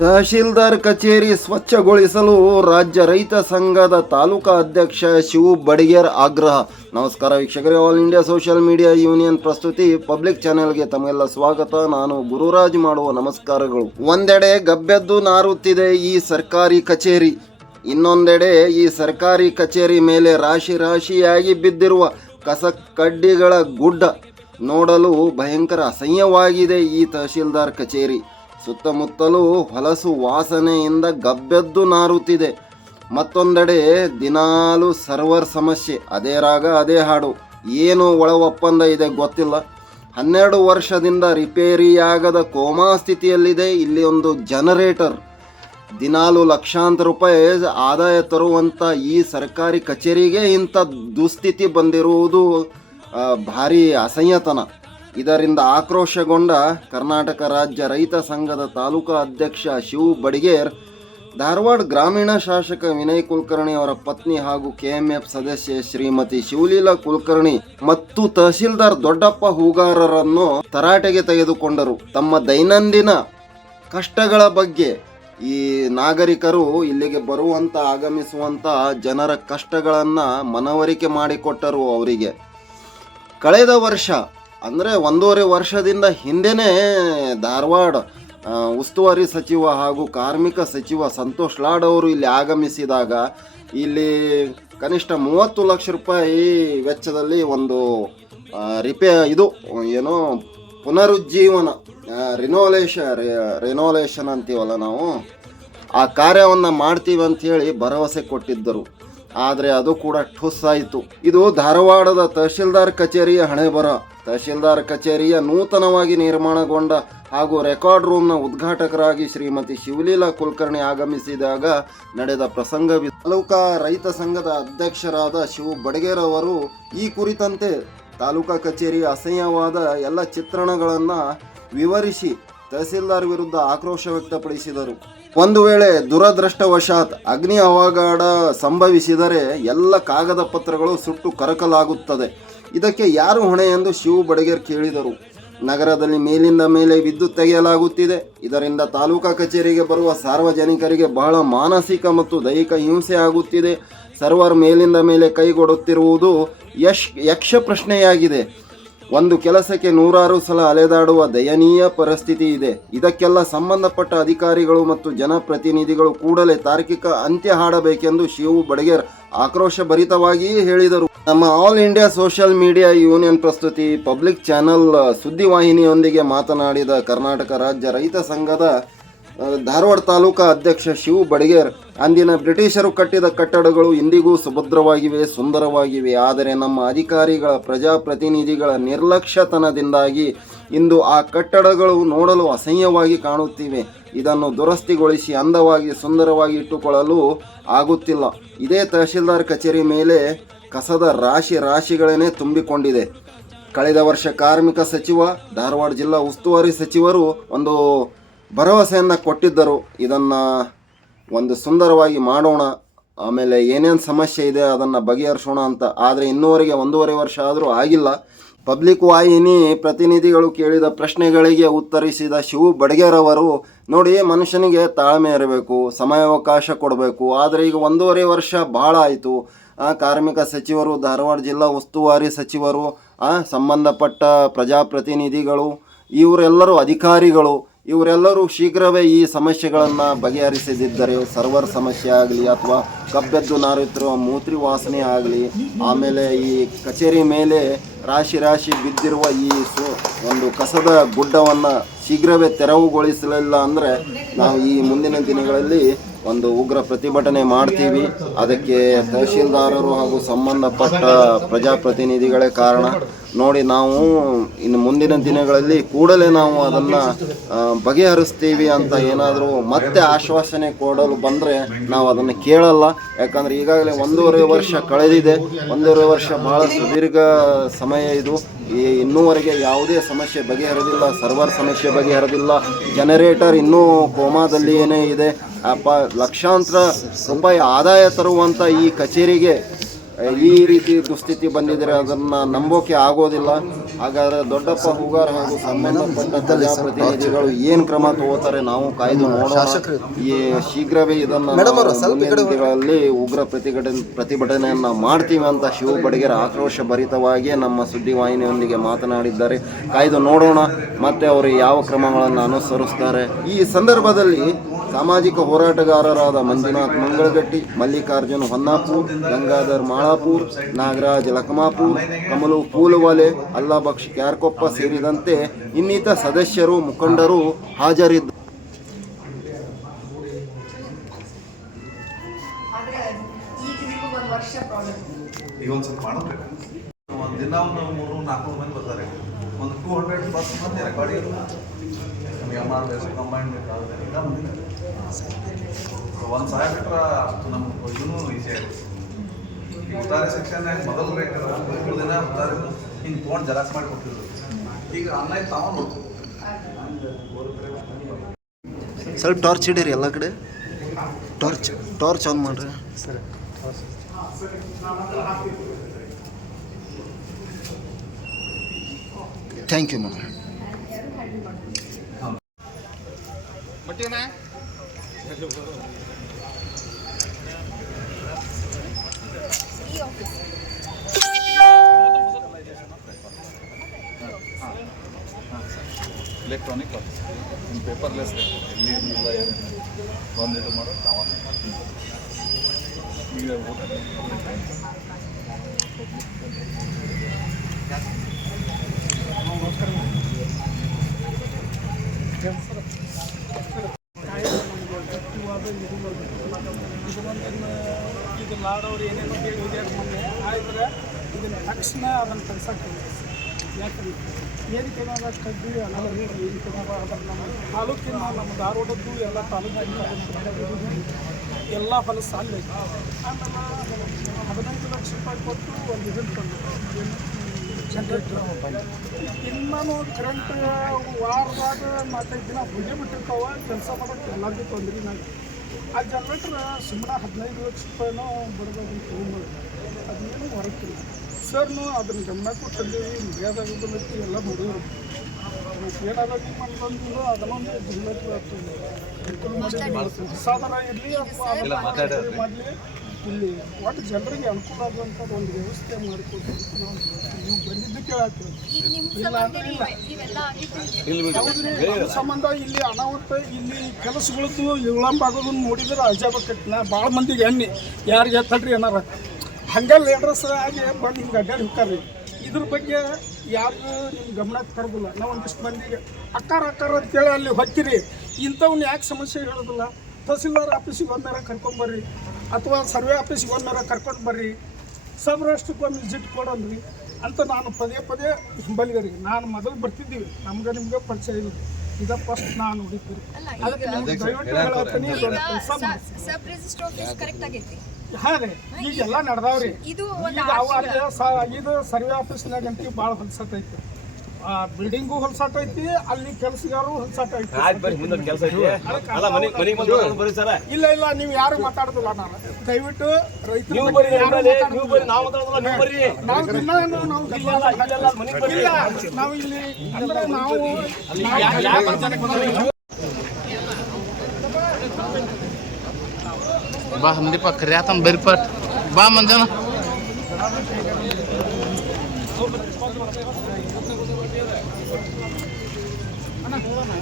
ತಹಶೀಲ್ದಾರ್ ಕಚೇರಿ ಸ್ವಚ್ಛಗೊಳಿಸಲು ರಾಜ್ಯ ರೈತ ಸಂಘದ ತಾಲೂಕಾ ಅಧ್ಯಕ್ಷ ಶಿವು ಬಡಿಗೇರ್ ಆಗ್ರಹ. ನಮಸ್ಕಾರ ವೀಕ್ಷಕರೇ, all India social media union ಪ್ರಸ್ತುತಿ ಪಬ್ಲಿಕ್ ಚಾನೆಲ್ಗೆ ತಮಗೆಲ್ಲ ಸ್ವಾಗತ. ನಾನು ಗುರುರಾಜ್ ಮಾಡುವ ನಮಸ್ಕಾರಗಳು. ಒಂದೆಡೆ ಗಬ್ಬೆದ್ದು ನಾರುತ್ತಿದೆ ಈ ಸರ್ಕಾರಿ ಕಚೇರಿ. ಇನ್ನೊಂದೆಡೆ ಈ ಸರ್ಕಾರಿ ಕಚೇರಿ ಮೇಲೆ ರಾಶಿ ರಾಶಿಯಾಗಿ ಬಿದ್ದಿರುವ ಕಸ ಕಡ್ಡಿಗಳ ಗುಡ್ಡ ನೋಡಲು ಭಯಂಕರ ಅಸಹ್ಯವಾಗಿದೆ ಈ ತಹಶೀಲ್ದಾರ್ ಕಚೇರಿ. ಸುತ್ತಮುತ್ತಲೂ ಹೊಲಸು ವಾಸನೆಯಿಂದ ಗಬ್ಬೆದ್ದು ನಾರುತ್ತಿದೆ. ಮತ್ತೊಂದೆಡೆ ದಿನಾಲು ಸರ್ವರ್ ಸಮಸ್ಯೆ, ಅದೇ ರಾಗ, ಅದೇ ಹಾಡು. ಏನು ಒಳ ಒಪ್ಪಂದ ಇದೆ ಗೊತ್ತಿಲ್ಲ. ಹನ್ನೆರಡು ವರ್ಷದಿಂದ ರಿಪೇರಿಯಾಗದ ಕೋಮಾ ಸ್ಥಿತಿಯಲ್ಲಿದೆ ಇಲ್ಲಿ ಒಂದು ಜನರೇಟರ್. ದಿನಾಲು ಲಕ್ಷಾಂತರ ರೂಪಾಯಿ ಆದಾಯ ತರುವಂಥ ಈ ಸರ್ಕಾರಿ ಕಚೇರಿಗೆ ಇಂಥ ದುಸ್ಥಿತಿ ಬಂದಿರುವುದು ಭಾರಿ ಅಸಹ್ಯತನ ಇದರಿಂದ ಆಕ್ರೋಶಗೊಂಡ ಕರ್ನಾಟಕ ರಾಜ್ಯ ರೈತ ಸಂಘದ ತಾಲೂಕಾ ಅಧ್ಯಕ್ಷ ಶಿವು ಬಡಿಗೇರ್, ಧಾರವಾಡ ಗ್ರಾಮೀಣ ಶಾಸಕ ವಿನಯ್ ಕುಲಕರ್ಣಿ ಅವರ ಪತ್ನಿ ಹಾಗೂ ಕೆಎಂಎಫ್ ಸದಸ್ಯೆ ಶ್ರೀಮತಿ ಶಿವಲೀಲಾ ಕುಲಕರ್ಣಿ ಮತ್ತು ತಹಸೀಲ್ದಾರ್ ದೊಡ್ಡಪ್ಪ ಹೂಗಾರರನ್ನು ತರಾಟೆಗೆ ತೆಗೆದುಕೊಂಡರು. ತಮ್ಮ ದೈನಂದಿನ ಕಷ್ಟಗಳ ಬಗ್ಗೆ ಈ ನಾಗರಿಕರು ಇಲ್ಲಿಗೆ ಬರುವಂತ, ಆಗಮಿಸುವಂತ ಜನರ ಕಷ್ಟಗಳನ್ನು ಮನವರಿಕೆ ಮಾಡಿಕೊಟ್ಟರು ಅವರಿಗೆ. ಕಳೆದ ವರ್ಷ ಅಂದರೆ ಒಂದೂವರೆ ವರ್ಷದಿಂದ ಹಿಂದೆನೇ ಧಾರವಾಡ ಉಸ್ತುವಾರಿ ಸಚಿವ ಹಾಗೂ ಕಾರ್ಮಿಕ ಸಚಿವ ಸಂತೋಷ್ ಲಾಡ್ ಅವರು ಇಲ್ಲಿ ಆಗಮಿಸಿದಾಗ ಇಲ್ಲಿ ಕನಿಷ್ಠ ಮೂವತ್ತು ಲಕ್ಷ ರೂಪಾಯಿ ವೆಚ್ಚದಲ್ಲಿ ಒಂದು ರಿಪೇ ಇದು, ಏನು ಪುನರುಜ್ಜೀವನ ರಿನೋಲೇಷನ್ ರಿನೋಲೇಷನ್ ಅಂತೀವಲ್ಲ ನಾವು, ಆ ಕಾರ್ಯವನ್ನು ಮಾಡ್ತೀವಿ ಅಂತ ಹೇಳಿ ಭರವಸೆ ಕೊಟ್ಟಿದ್ದರು. ಆದರೆ ಅದು ಕೂಡ ಠುಸ್ಸಾಯಿತು ಇದು ಧಾರವಾಡದ ತಹಶೀಲ್ದಾರ್ ಕಚೇರಿಯ ಹಣೆ ಬರ ತಹಶೀಲ್ದಾರ್ ಕಚೇರಿಯ ನೂತನವಾಗಿ ನಿರ್ಮಾಣಗೊಂಡ ಹಾಗೂ ರೆಕಾರ್ಡ್ ರೂಮ್ನ ಉದ್ಘಾಟಕರಾಗಿ ಶ್ರೀಮತಿ ಶಿವಲೀಲಾ ಕುಲಕರ್ಣಿ ಆಗಮಿಸಿದಾಗ ನಡೆದ ಪ್ರಸಂಗವಿ ತಾಲೂಕಾ ರೈತ ಸಂಘದ ಅಧ್ಯಕ್ಷರಾದ ಶಿವ ಬಡಗೇರ್ ಅವರು ಈ ಕುರಿತಂತೆ ತಾಲೂಕಾ ಕಚೇರಿ ಅಸಹ್ಯವಾದ ಎಲ್ಲ ಚಿತ್ರಣಗಳನ್ನು ವಿವರಿಸಿ ತಹಸೀಲ್ದಾರ್ ವಿರುದ್ಧ ಆಕ್ರೋಶ ವ್ಯಕ್ತಪಡಿಸಿದರು. ಒಂದು ವೇಳೆ ದುರದೃಷ್ಟವಶಾತ್ ಅಗ್ನಿ ಅವಘಡ ಸಂಭವಿಸಿದರೆ ಎಲ್ಲ ಕಾಗದ ಪತ್ರಗಳು ಸುಟ್ಟು ಕರಕಲಾಗುತ್ತದೆ. ಇದಕ್ಕೆ ಯಾರು ಹೊಣೆ ಎಂದು ಶಿವು ಬಡಗೇರ್ ಕೇಳಿದರು. ನಗರದಲ್ಲಿ ಮೇಲಿಂದ ಮೇಲೆ ವಿದ್ಯುತ್ ತೆಗೆಯಲಾಗುತ್ತಿದೆ. ಇದರಿಂದ ತಾಲೂಕಾ ಕಚೇರಿಗೆ ಬರುವ ಸಾರ್ವಜನಿಕರಿಗೆ ಬಹಳ ಮಾನಸಿಕ ಮತ್ತು ದೈಹಿಕ ಹಿಂಸೆ ಆಗುತ್ತಿದೆ. ಸರ್ವರ್ ಮೇಲಿಂದ ಮೇಲೆ ಕೈಗೊಡುತ್ತಿರುವುದು ಯಶ್ ಯಕ್ಷ ಪ್ರಶ್ನೆಯಾಗಿದೆ. ಒಂದು ಕೆಲಸಕ್ಕೆ ನೂರಾರು ಸಲ ಅಲೆದಾಡುವ ದಯನೀಯ ಪರಿಸ್ಥಿತಿ ಇದೆ. ಇದಕ್ಕೆಲ್ಲ ಸಂಬಂಧಪಟ್ಟ ಅಧಿಕಾರಿಗಳು ಮತ್ತು ಜನಪ್ರತಿನಿಧಿಗಳು ಕೂಡಲೇ ತಾರ್ಕಿಕ ಅಂತ್ಯ ಹಾಡಬೇಕೆಂದು ಶಿವು ಬಡಗೇರ್ ಆಕ್ರೋಶ ಭರಿತವಾಗಿಯೇ ಹೇಳಿದರು. ನಮ್ಮ all India social media union ಪ್ರಸ್ತುತಿ ಪಬ್ಲಿಕ್ ಚಾನೆಲ್ ಸುದ್ದಿವಾಹಿನಿಯೊಂದಿಗೆ ಮಾತನಾಡಿದ ಕರ್ನಾಟಕ ರಾಜ್ಯ ರೈತ ಸಂಘದ ಧಾರವಾಡ ತಾಲೂಕಾ ಅಧ್ಯಕ್ಷ ಶಿವು ಬಡಿಗೇರ್, ಅಂದಿನ ಬ್ರಿಟಿಷರು ಕಟ್ಟಿದ ಕಟ್ಟಡಗಳು ಇಂದಿಗೂ ಸುಭದ್ರವಾಗಿವೆ, ಸುಂದರವಾಗಿವೆ. ಆದರೆ ನಮ್ಮ ಅಧಿಕಾರಿಗಳ ಪ್ರಜಾಪ್ರತಿನಿಧಿಗಳ ನಿರ್ಲಕ್ಷ್ಯತನದಿಂದಾಗಿ ಇಂದು ಆ ಕಟ್ಟಡಗಳು ನೋಡಲು ಅಸಹ್ಯವಾಗಿ ಕಾಣುತ್ತಿವೆ. ಇದನ್ನು ದುರಸ್ತಿಗೊಳಿಸಿ ಅಂದವಾಗಿ ಸುಂದರವಾಗಿ ಇಟ್ಟುಕೊಳ್ಳಲು ಆಗುತ್ತಿಲ್ಲ. ಇದೇ ತಹಶೀಲ್ದಾರ್ ಕಚೇರಿ ಮೇಲೆ ಕಸದ ರಾಶಿ ರಾಶಿಗಳನ್ನೇ ತುಂಬಿಕೊಂಡಿದೆ. ಕಳೆದ ವರ್ಷ ಕಾರ್ಮಿಕ ಸಚಿವ, ಧಾರವಾಡ ಜಿಲ್ಲಾ ಉಸ್ತುವಾರಿ ಸಚಿವರು ಒಂದು ಭರವಸೆಯನ್ನು ಕೊಟ್ಟಿದ್ದರು. ಇದನ್ನು ಒಂದು ಸುಂದರವಾಗಿ ಮಾಡೋಣ. ಆಮೇಲೆ ಏನೇನು ಸಮಸ್ಯೆ ಇದೆ ಅದನ್ನು ಬಗೆಹರಿಸೋಣ ಅಂತ. ಆದರೆ ಇನ್ನೂವರೆಗೆ ಒಂದೂವರೆ ವರ್ಷ ಆದರೂ ಆಗಿಲ್ಲ. ಪಬ್ಲಿಕ್ ವಾಹಿನಿ ಪ್ರತಿನಿಧಿಗಳು ಕೇಳಿದ ಪ್ರಶ್ನೆಗಳಿಗೆ ಉತ್ತರಿಸಿದ ಶಿವು ಬಡಗೇರವರು, ನೋಡಿ, ಮನುಷ್ಯನಿಗೆ ತಾಳ್ಮೆ ಇರಬೇಕು, ಸಮಯಾವಕಾಶ ಕೊಡಬೇಕು. ಆದರೆ ಈಗ ಒಂದೂವರೆ ವರ್ಷ ಭಾಳ ಆಯಿತು. ಕಾರ್ಮಿಕ ಸಚಿವರು, ಧಾರವಾಡ ಜಿಲ್ಲಾ ಉಸ್ತುವಾರಿ ಸಚಿವರು ಸಂಬಂಧಪಟ್ಟ ಪ್ರಜಾಪ್ರತಿನಿಧಿಗಳು, ಇವರೆಲ್ಲರೂ ಅಧಿಕಾರಿಗಳು ಇವರೆಲ್ಲರೂ ಶೀಘ್ರವೇ ಈ ಸಮಸ್ಯೆಗಳನ್ನು ಬಗೆಹರಿಸದಿದ್ದರೆ ಸರ್ವರ್ ಸಮಸ್ಯೆ ಆಗಲಿ ಅಥವಾ ಕಬ್ಬೆದ್ದು ನಾರುತ್ತಿರುವ ಮೂತ್ರಿ ವಾಸನೆ ಆಗಲಿ, ಆಮೇಲೆ ಈ ಕಚೇರಿ ಮೇಲೆ ರಾಶಿ ರಾಶಿ ಬಿದ್ದಿರುವ ಈ ಸು ಒಂದು ಕಸದ ಗುಡ್ಡವನ್ನು ಶೀಘ್ರವೇ ತೆರವುಗೊಳಿಸಲಿಲ್ಲ ಅಂದರೆ ನಾವು ಈ ಮುಂದಿನ ದಿನಗಳಲ್ಲಿ ಒಂದು ಉಗ್ರ ಪ್ರತಿಭಟನೆ ಮಾಡ್ತೀವಿ. ಅದಕ್ಕೆ ತಹಶೀಲ್ದಾರರು ಹಾಗೂ ಸಂಬಂಧಪಟ್ಟ ಪ್ರಜಾಪ್ರತಿನಿಧಿಗಳೇ ಕಾರಣ. ನೋಡಿ ನಾವು ಇನ್ನು ಮುಂದಿನ ದಿನಗಳಲ್ಲಿ ಕೂಡಲೇ ನಾವು ಅದನ್ನು ಬಗೆಹರಿಸ್ತೀವಿ ಅಂತ ಏನಾದರೂ ಮತ್ತೆ ಆಶ್ವಾಸನೆ ಕೊಡಲು ಬಂದರೆ ನಾವು ಅದನ್ನು ಕೇಳಲ್ಲ. ಯಾಕಂದರೆ ಈಗಾಗಲೇ ಒಂದೂವರೆ ವರ್ಷ ಕಳೆದಿದೆ. ಒಂದೂವರೆ ವರ್ಷ ಭಾಳ ಸುದೀರ್ಘ ಸಮಯ ಇದು. ಈ ಇನ್ನೂವರೆಗೆ ಯಾವುದೇ ಸಮಸ್ಯೆ ಬಗೆಹರಿದಿಲ್ಲ, ಸರ್ವರ್ ಸಮಸ್ಯೆ ಬಗೆಹರಿದಿಲ್ಲ. ಜನರೇಟರ್ ಇನ್ನೂ ಕೋಮಾದಲ್ಲಿ ಏನೇ ಇದೆ. ಅಪ್ಪ, ಲಕ್ಷಾಂತರ ರೂಪಾಯಿ ಆದಾಯ ತರುವಂಥ ಈ ಕಚೇರಿಗೆ ಈ ರೀತಿ ದುಸ್ಥಿತಿ ಬಂದಿದ್ರೆ ಅದನ್ನು ನಂಬೋಕೆ ಆಗೋದಿಲ್ಲ. ಹಾಗಾದ್ರೆ ದೊಡ್ಡಪ್ಪ ಹೂಗಾರ್ ಹಾಗೂ ಸಂಬಂಧಪಟ್ಟ ಪ್ರತಿನಿಧಿಗಳು ಏನ್ ಕ್ರಮ ತಗೋತಾರೆ ನಾವು ಕಾಯ್ದು ನೋಡೋಣ. ಈ ಶೀಘ್ರವೇ ಇದನ್ನ ನಾವು ಮುಂದಿನ ದಿನಗಳಲ್ಲಿ ಉಗ್ರ ಪ್ರತಿಭಟನೆ ಪ್ರತಿಭಟನೆಯನ್ನ ಮಾಡ್ತೀವಿ ಅಂತ ಶಿವ ಬಡಗೇರ ಆಕ್ರೋಶ ಭರಿತವಾಗಿ ನಮ್ಮ ಸುದ್ದಿವಾಹಿನಿಯೊಂದಿಗೆ ಮಾತನಾಡಿದ್ದಾರೆ. ಕಾಯ್ದು ನೋಡೋಣ. ಮತ್ತೆ ಅವರು ಯಾವ ಕ್ರಮಗಳನ್ನು ಅನುಸರಿಸ್ತಾರೆ. ಈ ಸಂದರ್ಭದಲ್ಲಿ ಸಾಮಾಜಿಕ ಹೋರಾಟಗಾರರಾದ ಮಂಜುನಾಥ್ ಮಂಗಳಗಟ್ಟಿ ಮಲ್ಲಿಕಾರ್ಜುನ್ ಹೊನ್ನಾಪುರ್ ಗಂಗಾಧರ್ ಮಾಳಾಪುರ್ ನಾಗರಾಜ್ ಲಕ್ಮಾಪುರ್ ಕಮಲು ಪೂಲವಾಲೆ ಅಲ್ಲಾಬಕ್ಷ್ ಕ್ಯಾರ್ಕೊಪ್ಪ ಸೇರಿದಂತೆ ಇನ್ನಿತ ಸದಸ್ಯರು ಮುಖಂಡರು ಹಾಜರಿದ್ದರು ಒಂದು ವರ್ಷ ಪ್ರಾಬ್ಲಮ್ ಈಗ ಒಂದು ಒಂದು ದಿನ ಒಂದು ಮೂರು ನಾಲ್ಕು ಮಂದಿ ಬರ್ತಾರೆ. ಒಂದು ಟೂ ಹಂಡ್ರೆಡ್ ಬಸ್ ಮಂದಿ recording M R S combined ಎಲ್ಲ ಮಂದಿ ಒಂದು ಸಾವಿರ ಬಿಟ್ರೆ ಅಷ್ಟು ನಮ್ಗೆ ಇದೂ ಈಸಿ ಆಗುತ್ತೆ ಈಗ ಉತ್ತಾರೆ ಸೆಕ್ಷನ್ ಮೊದಲು ರೇಟ್ ಮೂರು ದಿನ ಉತ್ತಾರೆ ಹಿಂಗೆ ತೊಗೊಂಡು ಜೆರಾಕ್ಸ್ ಮಾಡಿ ಕೊಟ್ಟಿದ್ರು ಈಗ ಆನ್ಲೈನ್ ತಾವು ನೋಡ್ತೀವಿ ಸ್ವಲ್ಪ ಟಾರ್ಚ್ ಇಡೀರಿ ಎಲ್ಲ ಕಡೆ? ಟಾರ್ಚ್ ಟಾರ್ಚ್ ಆನ್ ಮಾಡ್ರಿ. ಥ್ಯಾಂಕ್ ಯು ಮೇಡಮ್ ಈ ಆಫೀಸ್ ಎಲೆಕ್ಟ್ರಾನಿಕ್ ಪೇಪರ್ಲೆಸ್ ಎಲ್ಲಿ ಇಲ್ಲ ಏನು ಬಂದು ಇದು ಮಾಡೋ ತಾವ ಈಗ ಇದು ಲಾಡವ್ರು ಏನೇನೋ ಹೇಳಿ ಮೊನ್ನೆ ಆದ್ರೆ ಇದನ್ನ ತಕ್ಷಣ ಅದನ್ನು ಕಳ್ಸಕ್ಕೆ ಯಾಕಂದ್ರೆ ಏನಕ್ಕೆ ನಾವು ಕಡ್ಡಿ ಅನಾಲ ಏನಕ್ಕೆ ಅದನ್ನು ನಮ್ಮ ತಾಲೂಕಿನ ನಮ್ಮ ಧಾರವಾಡದ್ದು ಎಲ್ಲ ತಾಲೂಕಿನ ಎಲ್ಲ ಫಲ ಸಾಲ ಆಮೇಲೆ ಹದಿನೈದು ಲಕ್ಷ ರೂಪಾಯಿ ಕೊಟ್ಟು ಒಂದು ಇದನ್ನು ತಂದು ಜನರೇಟ್ರ್ ಇನ್ನೂ ಕರೆಂಟ್ ವಾರದಾಗ ನಾಲ್ಕೈದು ದಿನ ಹೋಗಿ ಬಿಟ್ಟಿರ್ತಾವ ಕೆಲಸ ಮಾಡೋಕ್ಕೆ ಎಲ್ಲರಿಗೂ ತೊಂದರೆ ನಾನು ಆ ಜನರೇಟ್ರ್ ಸುಮ್ಮನೆ ಹದಿನೈದು ಲಕ್ಷ ರೂಪಾಯಿನೋ ಬಡದಾಗಿ ತೊಗೊಂಡು ಅದೇನು ಹೊರಕಿಲ್ಲ. ಸರ್ನು ಅದನ್ನ ಗಮನ ಕೊಟ್ಟಿದ್ದೀವಿ ಮರ್ಯಾದಾಗ ಬಂದೈತಿ ಎಲ್ಲ ನೋಡಿದ್ರು ಏನಾದ ನಿಮ್ಮ ಅಂತಂದು ಅದನ್ನೊಂದು ಜಿಲ್ಲೆ ಸಾಧಾರಣ ಇರಲಿ ಮಾಡಲಿ. ಇಲ್ಲಿ ಒಟ್ಟು ಜನರಿಗೆ ಅನುಕೂಲ ಆಗುವಂತ ಒಂದು ವ್ಯವಸ್ಥೆ ಮಾಡಿಕೊಟ್ಟು ನಾವು ಬಂದಿದ್ದಕ್ಕೆ ಸಂಬಂಧ ಇಲ್ಲಿ. ಅನಾಹುತ ಇಲ್ಲಿ ಕೆಲಸಗಳದ್ದು ವಿಳಂಬ ಆಗೋದನ್ನ ನೋಡಿದ್ರೆ ಅಜಾಬಕ್ಕೈತಿ ನಾ ಭಾಳ ಮಂದಿಗೆ ಎಣ್ಣೆ. ಯಾರಿಗೆ ತಡ್ರಿ ಏನಾರ? ಹಂಗೆ ಲೇಡ್ರಸ್ ಆಗಿ ಬಂದು ಹಿಂಗೆ ಅಡ್ಡಾಡಿ ಹೋಗ್ತಾರೆ ಇದ್ರ ಬಗ್ಗೆ ಯಾರು ನಿಮ್ಮ ಗಮನಕ್ಕೆ ತರೋದಿಲ್ಲ ನಾವು ಒಂದಿಷ್ಟು ಮಂದಿಗೆ ಅಕ್ಕಾರ ಅಕ್ಕಾರ ಅಂತೇಳಿ ಅಲ್ಲಿ ಹೊಕ್ಕಿರಿ. ಇಂಥವ್ನ ಯಾಕೆ ಸಮಸ್ಯೆ ಹೇಳೋದಿಲ್ಲ? ತಹಸೀಲ್ದಾರ್ ಆಫೀಸಿಗೆ ಬಂದಾರ ಕರ್ಕೊಂಬರ್ರಿ ಅಥವಾ ಸರ್ವೆ ಆಫೀಸಿಗೆ ಒಂದರ ಕರ್ಕೊಂಡು ಬರ್ರಿ. ಸಬ್ ರಾಷ್ಟ್ರಕ್ಕೊಮ್ಮೆ ವಿಸಿಟ್ ಕೊಡೋನ್ರಿ ಅಂತ ನಾನು ಪದೇ ಪದೇ ಹಿಂಬಲಿಗರಿಗೆ ನಾನು ಮೊದಲು ಬರ್ತಿದ್ದೀವಿ. ನಮ್ಗೆ ನಿಮ್ಗೆ ಪರಿಚಯ ಇಲ್ಲ. ಇದು ಫಸ್ಟ್ ನಾನು ಹುಡುಕ್ತೀರಿ ಹಾಂ ರೀ. ಈಗೆಲ್ಲ ನಡೆದಾವ್ರಿ. ಇದು ಒಂದು ಸರ್ವೆ ಆಫೀಸ್ನಾಗ ಅಂತೀವಿ ಭಾಳ ಹೊಲ್ಸತೈತಿ. ಆ ಬಿಲ್ಡಿಂಗು ಹೊಲ್ಸಾಟೈತಿ ಅಲ್ಲಿ ಕೆಲಸಗಾರರು ಹೊಲ್ಸಾಟೈತಿ ಆಯ್ತು ಬರ್ರಿ ಮುಂದೆ ಕೆಲಸ ಐತಿ. ಅಲ್ಲ ಮನೆ ಮನೆಗೆ ಬಂದು ಬರ್ರಿ ಸರ. ಇಲ್ಲ ಇಲ್ಲ ನೀವು ಯಾರು ಮಾತಾಡೋದಿಲ್ಲ ನಾನು. ದಯವಿಟ್ಟು ರೈತ ನೀವು ಬರ್ರಿ. ನೀವು ಬರ್ರಿ ನಾವು ಮಾತಾಡೋದಿಲ್ಲ ನೀವು ಬರ್ರಿ. ನಾವು ದಿನ ನಾವು ಇಲ್ಲ ನಾವು ಇಲ್ಲಿ ಅಂದ್ರೆ ನಾವು ಬಾ ಹಂದಿಪ್ಪ ಕರ್ಯಾತನ್ ಬರ್ಪಟ್ ಬಾ ಮಂಜನ Cố gắng ăn.